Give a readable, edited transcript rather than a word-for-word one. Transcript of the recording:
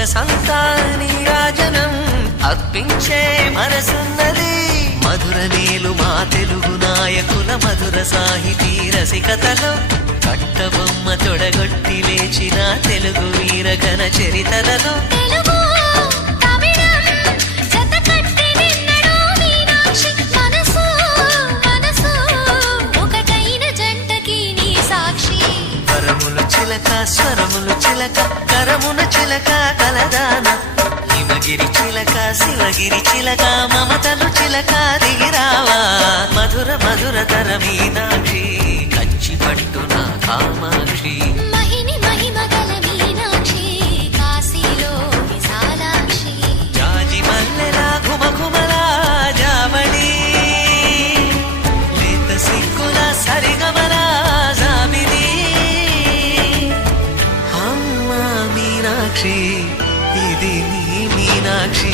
సొగసంతా నీరాజనం అర్పించే మనసున్నది. మధుర నీలు మా తెలుగు నాయకుల మధుర సాహితీ రసికతలో కట్టబొమ్మ తొడగొట్టి లేచిన తెలుగు వీరగణ చరితలలో స్వరములు చిలక కరమున చిలక కలదాన హిమగిరి చిలక శివగిరి చిలక మమతలు చిలక దిగిరావా మధుర మధుర తర మీనాక్షి కంచి పట్టున కామాక్షి మహిని మహిమగల మీనాక్షి కాశీలో విశాలాక్షి జాజి మల్లెలా ఘుమఘుమలా జావళి లేత సిగ్గుల సరిగమలా జాబిలి మీనాక్షి ఇది నీ మీనాక్షి.